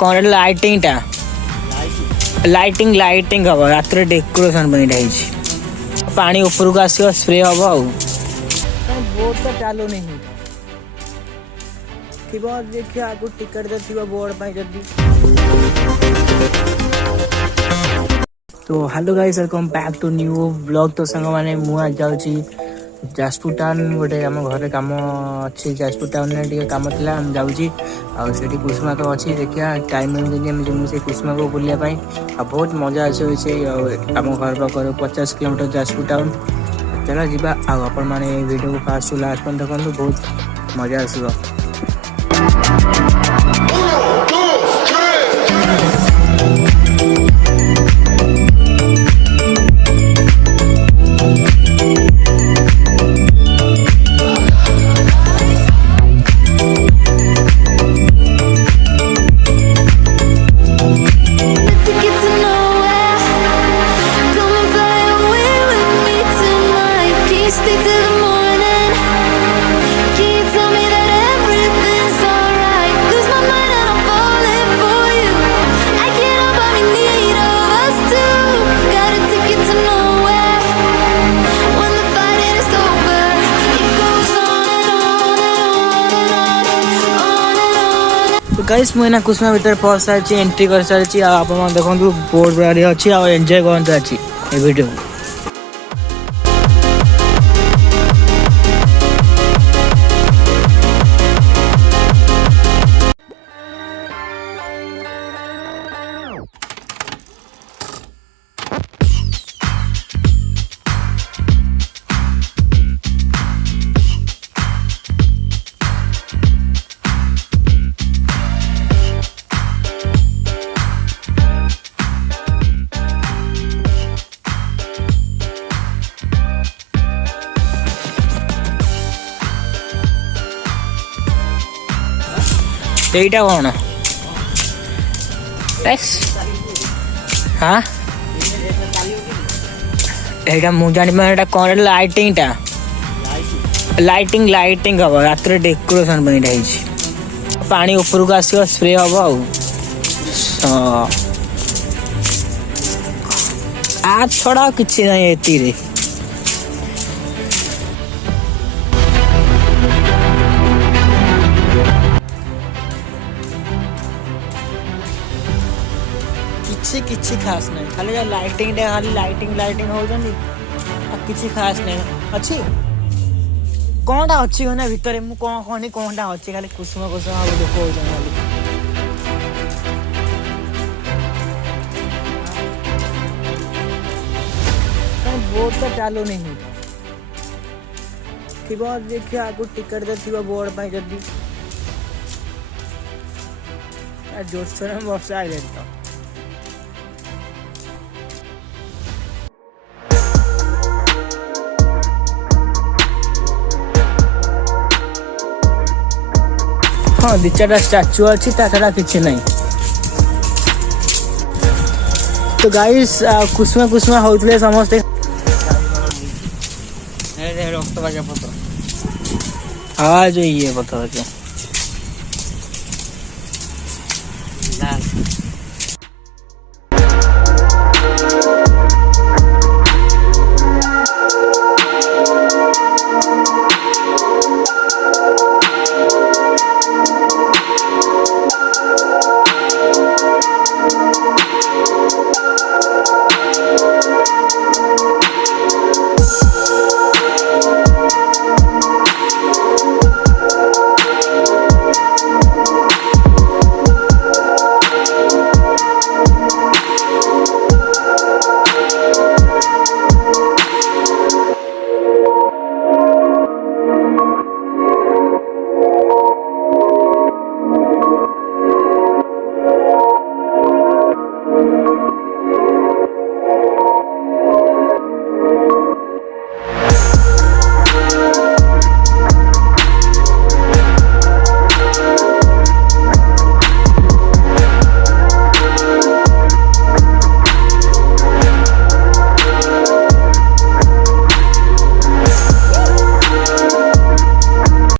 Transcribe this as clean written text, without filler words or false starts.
कौन लाइटिंग टा lighting lighting हम रात डेकोरेशन पानी ऊपर को आसो स्प्रे हम बोर्ड तो चालू नहीं थी देखिए आगु टिकट तो बोर्ड जल्दी। तो hello guys welcome back to new blog. तो सांग मैंने मुझे जाऊँगी जाजपुर टाउन गोटे आम घर कम अच्छी जाजपुर टाउन में कम थी जाऊँगी आठी कुसुमा तो अच्छी देखिए टाइम मिलूँ से कुसुमा को बुलायापाई बहुत मजा आसे आम घर पाखर 50 किलोमीटर जाजपुर टाउन। चलो जीवा आपण मैंने वीडियो को फास्ट लास्ट पर देखो बहुत मजा आसो। गाइस मुझे कुसुमा भीतर पहुंच सारी एंट्री कर सारी आप देखो बोर्ड बड़ी अच्छी और एंजॉय करते अच्छी वीडियो। এইটা কোন हाँ এইটা মু জানি মানে এটা কোন লাইটিংটা लाइटिंग लाइटिंग हम रात डेकोरेशन पानी ऊपर को आसो स्प्रे हम आ छड़ा किसी ना ये किसी खास नहीं खाली लाइटिंग खाली लाइटिंग लाइटिंग हो किसी खास नहीं अच्छी कौनटा अच्छी ना भितर मुझे कौन कहनी कौनटा अच्छी खाली कुसुमा कुसुमा लोक हो बोर्ड तो चालू नहीं थी देखिए आगु टिकट तो बोर्ड जल्दी जोरसोर में वर्षा आइले तो हाँ दि चार स्टाच्यू अच्छी छड़ा किसी नहीं। तो गाइस कुसुमा कुसुमा होते समस्ते आवाज ये पता